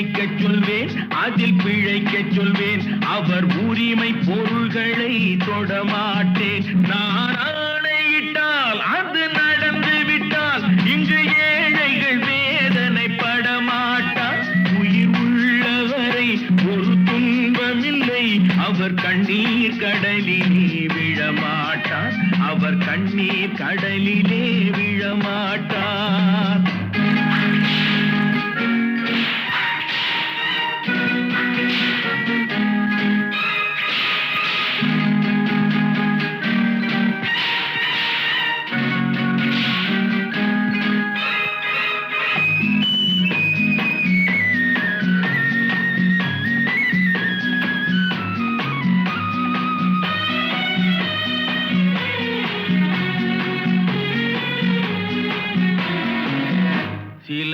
உடல் சொல்வேன் அதில் பிழைக்க சொல்வேன். அவர் உரிமை பொருள்களை தொடமாட்டேன் நான் ஆணையிட்டால் அது நடந்து விட்டால் இங்கு ஏழைகள் வேதனை படமாட்டார் உயிர் உள்ளவரை ஒரு துன்பமில்லை அவர் கண்ணீர் கடலிலே விழமாட்டார் அவர் கண்ணீர் கடலிலே விழமாட்டார்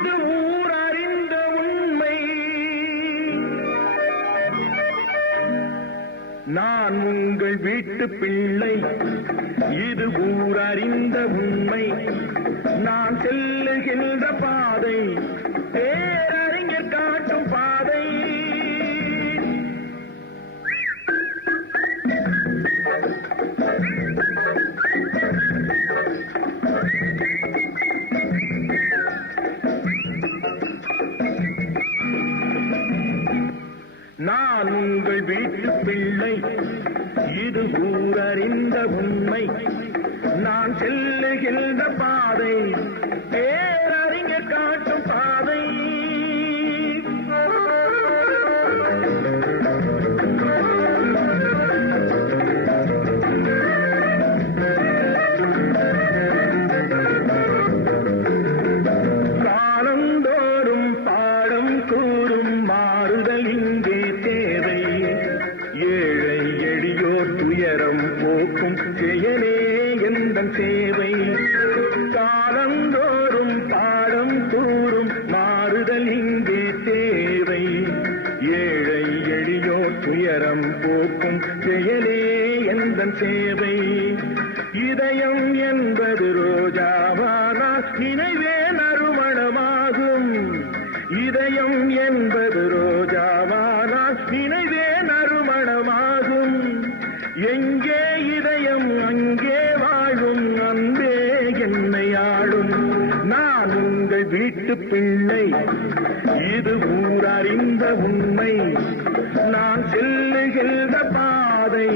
இது ஊர் அறிந்த உண்மை. நான் உங்கள் வீட்டு பிள்ளை. இது ஊர் அறிந்த உண்மை. நான் செல்லுகின்ற பாதை. பேரறிஞர் நான் உங்கள் வீட்டு பிள்ளை இது கூறறிந்த உண்மை. நான் செல்லுகின்ற பாதை. பேரறிஞர் காட்டும் பாதை. போக்கும் செயலே எந்த சேவை? காலந்தோறும் பாடம் கூறும் மாறுதல் இங்கே தேவை. ஏழை எளியோ துயரம் போக்கும் செயலே எந்த சேவை? இதயம் என்பது ரோஜாவானால் நினைவே நறுமணமாகும் இதயம் என்பது ரோஜா வீட்டு பிள்ளை இது ஊரறிந்த உண்மை. நான் செல்லுகின்ற பாதை.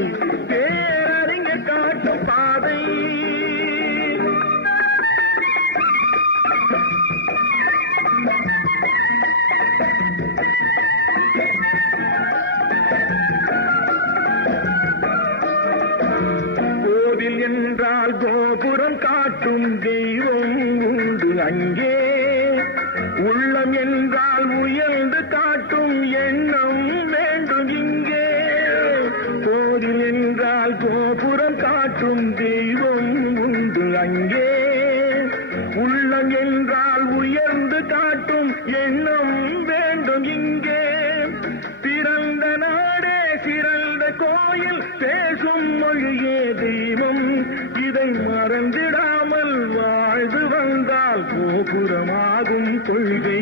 கோயில் பேசும் மொழியே தெய்வம். இதை மறந்திடாமல் வாழ்ந்து வந்தால் கோபுரமாகும் கொள்கை.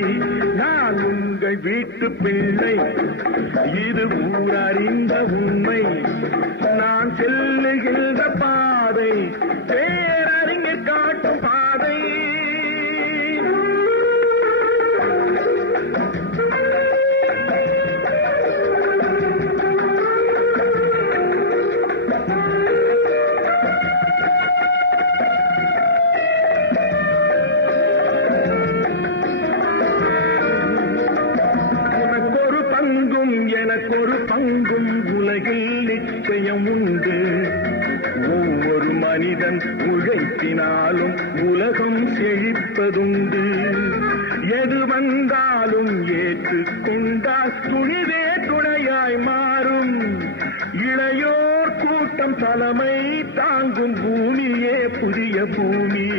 நான் உங்கள் வீட்டு பிள்ளை. இது ஊர் அறிந்த உண்மை. நான் செல்லுகின்ற பாதை. உழைப்பினாலும் உலகம் செழிப்பதுண்டு. எது வந்தாலும் ஏற்றுக்கொண்டால் துணிவே துணையாய் மாறும். இளையோர் கூட்டம் தலைமை தாங்கும் பூமியே புதிய பூமி.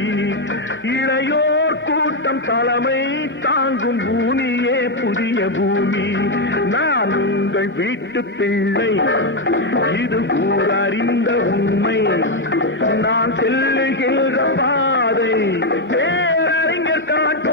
இளையோர் கூட்டம் தலைமை தாங்கும் பூமியே புதிய பூமி. உங்கள் வீட்டு பிள்ளை. இது கூறறிந்த உண்மை. நான் செல்லுகின்ற பாதை. காட்டு